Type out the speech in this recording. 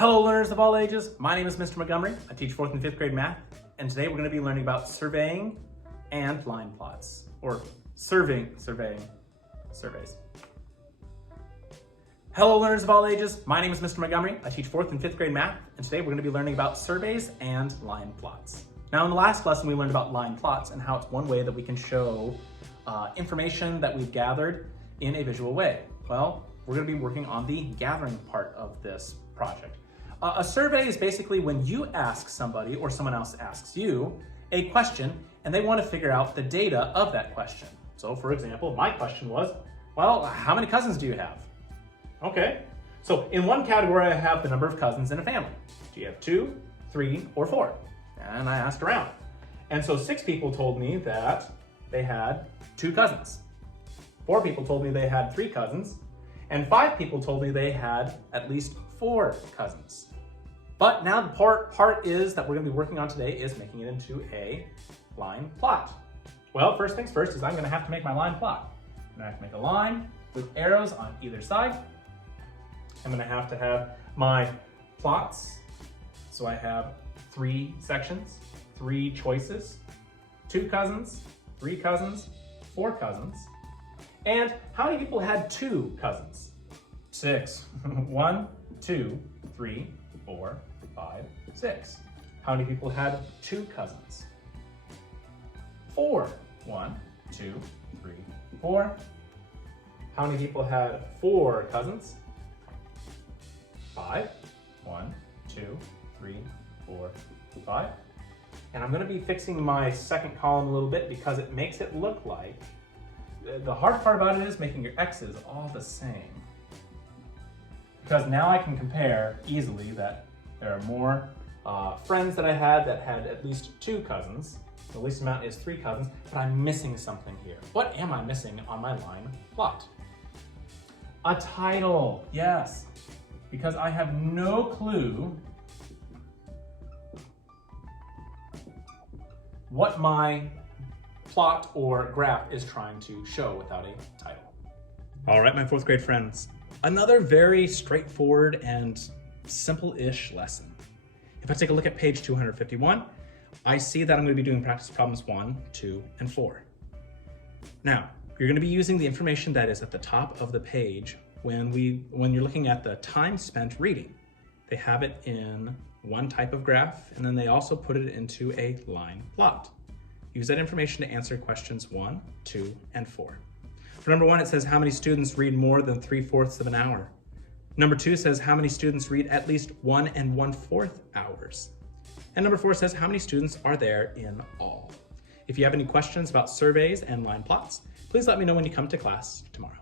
Hello learners of all ages, my name is Mr. Montgomery. I teach 4th and 5th grade math, and today we're going to be learning about surveying and line plots, or surveys. Hello learners of all ages, my name is Mr. Montgomery. I teach 4th and 5th grade math, and today we're going to be learning about surveys and line plots. Now in the last lesson we learned about line plots and how it's one way that we can show information that we've gathered in a visual way. Well, we're going to be working on the gathering part of this project. A survey is basically when you ask somebody or someone else asks you a question and they want to figure out the data of that question. So for example, my question was, well, how many cousins do you have? Okay, so in one category I have the number of cousins in a family. Do you have 2, 3, or 4? And I asked around. And so 6 people told me that they had 2 cousins. 4 people told me they had 3 cousins. And 5 people told me they had at least 4 cousins. But now the part is that we're going to be working on today is making it into a line plot. Well, first things first is I'm going to have to make my line plot. I'm going to have to make a line with arrows on either side. I'm going to have my plots. So I have 3 sections, 3 choices, 2 cousins, 3 cousins, 4 cousins. And how many people had 2 cousins? 6. 1, 2, 3, 4, 5, 6. How many people had 2 cousins? 4. 1, 2, 3, 4. How many people had 4 cousins? 5. 1, 2, 3, 4, 5. And I'm going to be fixing my second column a little bit because it makes it look like the hard part about it is making your X's all the same. Because now I can compare easily that there are more friends that I had that had at least 2 cousins. The least amount is 3 cousins, but I'm missing something here. What am I missing on my line plot? A title, yes. Because I have no clue what my plot or graph is trying to show without a title. All right, my 4th grade friends. Another very straightforward and simple-ish lesson. If I take a look at page 251, I see that I'm going to be doing practice problems 1, 2, and 4. Now, you're going to be using the information that is at the top of the page when you're looking at the time spent reading. They have it in one type of graph, and then they also put it into a line plot. Use that information to answer questions 1, 2, and 4. For number 1, it says how many students read more than 3/4 of an hour. Number 2 says how many students read at least 1 1/4 hours. And number 4 says how many students are there in all. If you have any questions about surveys and line plots, please let me know when you come to class tomorrow.